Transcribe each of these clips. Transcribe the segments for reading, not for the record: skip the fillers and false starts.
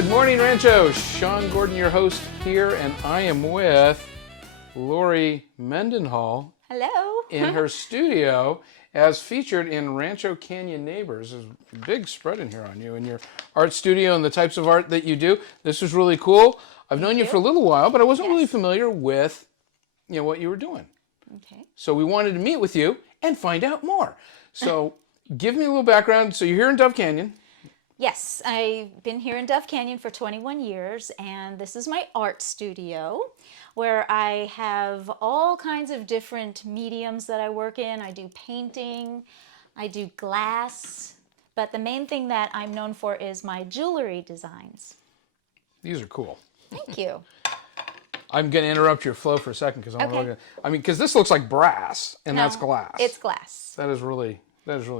Good morning, Rancho. Shawn Gordon, your host here, and I am with Lori Mendenhall. Hello. In her studio, as featured in Rancho Canyon Neighbors. There's a big spread in here on you and your art studio and the types of art that you do. This is really cool. I've known you for a little while, but I wasn't really familiar with, what you were doing. Okay. So we wanted to meet with you and find out more. So give me a little background. So you're here in Dove Canyon. Yes, I've been here in Dove Canyon for 21 years, and this is my art studio where I have all kinds of different mediums that I work in. I do painting, I do glass, but the main thing that I'm known for is my jewelry designs. These are cool. Thank you. I'm going to interrupt your flow for a second because this looks like brass and that's glass. It's glass. That is really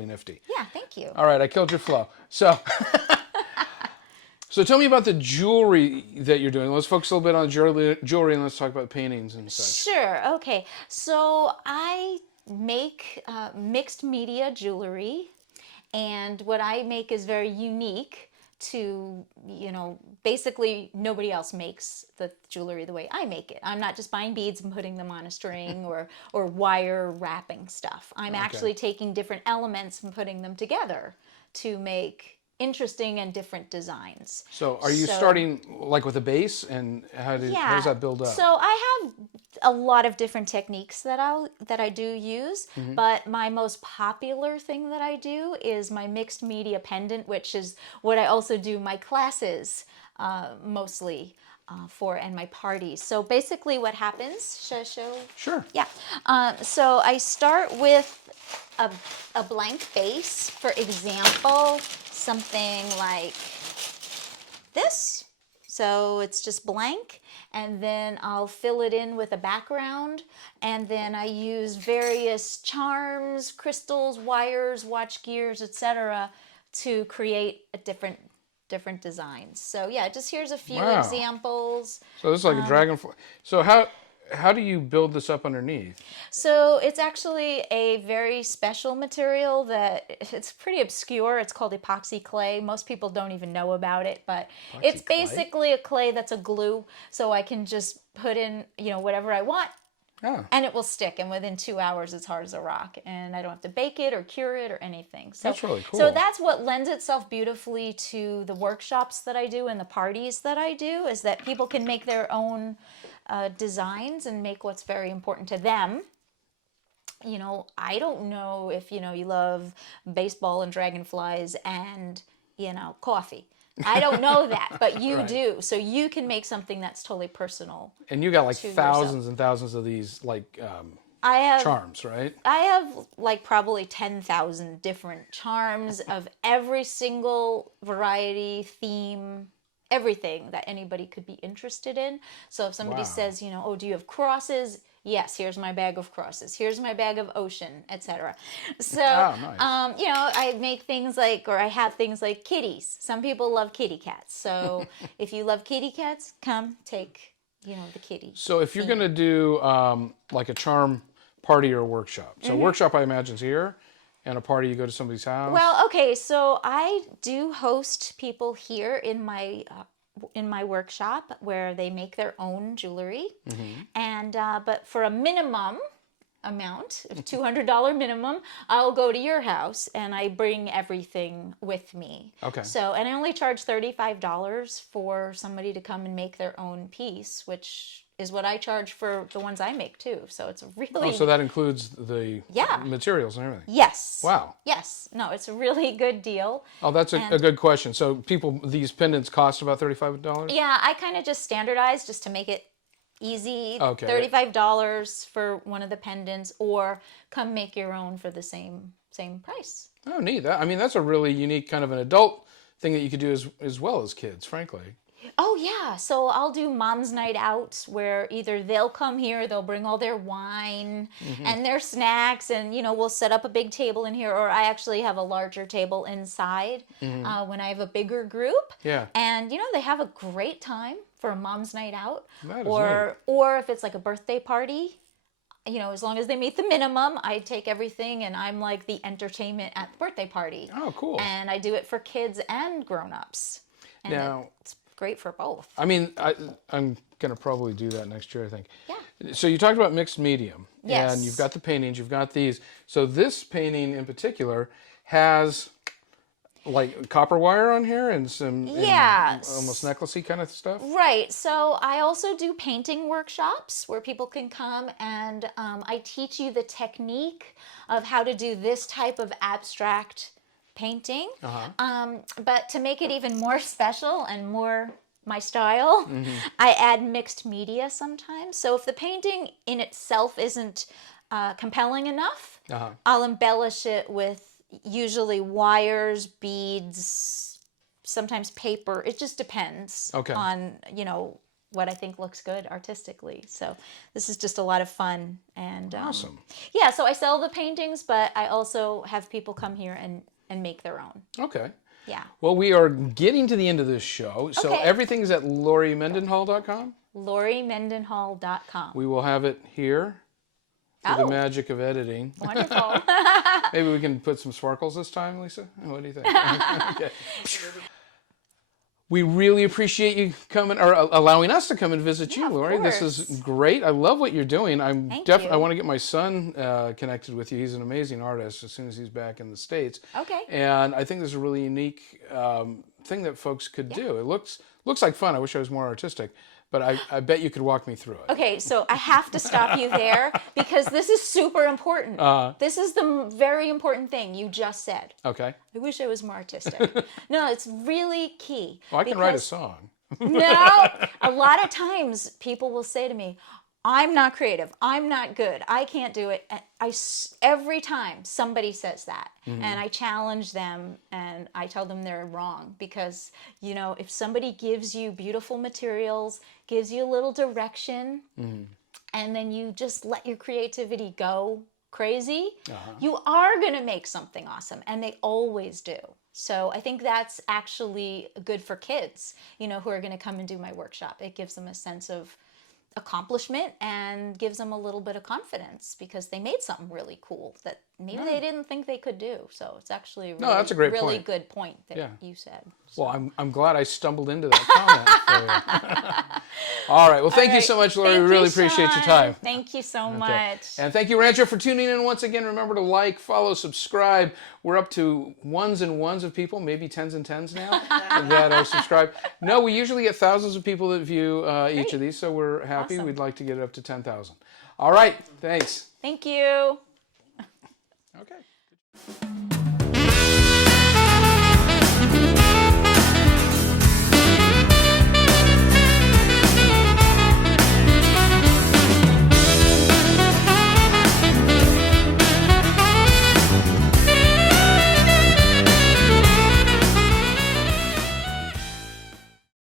nifty. Yeah, thank you. All right, I killed your flow. So, so tell me about the jewelry that you're doing. Let's focus a little bit on jewelry and let's talk about paintings and such. Sure. Okay. So I make mixed media jewelry, and what I make is very unique to, basically nobody else makes the jewelry the way I make it. I'm not just buying beads and putting them on a string or wire wrapping stuff. I'm actually taking different elements and putting them together to make interesting and different designs. So are you starting like with a base, and how does that build up? So I have a lot of different techniques that I do use, but my most popular thing that I do is my mixed media pendant, which is what I also do my classes mostly for, and my parties. So basically what happens, should I show? Sure. Yeah. So I start with a blank base. For example, something like this. So it's just blank, and then I'll fill it in with a background, and then I use various charms, crystals, wires, watch gears, etc. to create a different designs. So yeah, just here's a few examples. So this is like a dragonfly. So how do you build this up underneath? So it's actually a very special material that it's pretty obscure. It's called epoxy clay. Most people don't even know about it, but it's basically a clay that's a glue. So I can just put in, whatever I want. Oh. And it will stick, and within 2 hours it's hard as a rock, and I don't have to bake it or cure it or anything. So that's really cool. So that's what lends itself beautifully to the workshops that I do and the parties that I do, is that people can make their own designs and make what's very important to them. I don't know if you love baseball and dragonflies and coffee. I don't know that, but you do. So you can make something that's totally personal. And you got like thousands and thousands of these charms, right? I have like probably 10,000 different charms of every single variety, theme, everything that anybody could be interested in. So if somebody says, do you have crosses? Yes, here's my bag of crosses. Here's my bag of ocean, etc. So, nice. I make things I have things like kitties. Some people love kitty cats. So if you love kitty cats, come take, the kitty. So if you're going to do like a charm party or workshop. So workshop, I imagine, is here. And a party, you go to somebody's house? Well, okay, so I do host people here in my workshop where they make their own jewelry, and but for a minimum amount, $200 minimum, I'll go to your house and I bring everything with me. Okay. So, and I only charge $35 for somebody to come and make their own piece, which is what I charge for the ones I make too. So it's really... Oh, so that includes the materials and everything? Yes. Wow. Yes. No, it's a really good deal. Oh, that's a good question. So these pendants cost about $35? Yeah, I kind of just standardized just to make it easy. Okay. $35 for one of the pendants, or come make your own for the same price. Oh, neat. That's a really unique kind of an adult thing that you could do as well as kids, frankly. Oh, yeah. So I'll do mom's night out where either they'll come here, they'll bring all their wine and their snacks, and, we'll set up a big table in here, or I actually have a larger table inside when I have a bigger group. Yeah. And, they have a great time for a mom's night out. That is or if it's like a birthday party, as long as they meet the minimum, I take everything and I'm like the entertainment at the birthday party. Oh, cool. And I do it for kids and grown-ups. And now, it's great for both. I mean, I'm going to probably do that next year, I think. Yeah. So you talked about mixed medium. Yes. And you've got the paintings, you've got these. So this painting in particular has like copper wire on here and some almost necklacey kind of stuff. Right. So I also do painting workshops where people can come and I teach you the technique of how to do this type of abstract painting. But to make it even more special and more my style, I add mixed media sometimes. So if the painting in itself isn't compelling enough, I'll embellish it with usually wires, beads, sometimes paper. It just depends on, you know, what I think looks good artistically. So this is just a lot of fun. And awesome. Yeah, so I sell the paintings, but I also have people come here and make their own. Okay. Yeah. Well, we are getting to the end of this show. So Okay. everything's at LoriMendenhall.com? LoriMendenhall.com. We will have it here. For the magic of editing. Wonderful. Maybe we can put some sparkles this time, Lisa? What do you think? Okay. We really appreciate you coming, or allowing us to come and visit you, Lori. This is great. I love what you're doing. I want to get my son connected with you. He's an amazing artist as soon as he's back in the States. Okay. And I think this is a really unique thing that folks could do. It looks like fun. I wish I was more artistic. But I bet you could walk me through it. Okay, so I have to stop you there because this is super important. This is the very important thing you just said. Okay. I wish I was more artistic. No, it's really key. Well, I can write a song. No, a lot of times people will say to me, I'm not creative. I'm not good. I can't do it. And every time somebody says that, and I challenge them and I tell them they're wrong because, you know, if somebody gives you beautiful materials, gives you a little direction, and then you just let your creativity go crazy, you are going to make something awesome. And they always do. So I think that's actually good for kids, you know, who are going to come and do my workshop. It gives them a sense of accomplishment and gives them a little bit of confidence because they made something really cool that maybe they didn't think they could do. So it's actually a really, that's a great really point. good point that you said. So. Well, I'm glad I stumbled into that comment for you. All right. Well, thank you so much, Lori. We really appreciate your time. Thank you so much. And thank you, Rancho, for tuning in once again. Remember to like, follow, subscribe. We're up to ones and ones of people, maybe tens and tens now, that are subscribed. No, we usually get thousands of people that view each of these, so we're happy. Awesome. We'd like to get it up to 10,000. All right. Thanks. Thank you. Okay.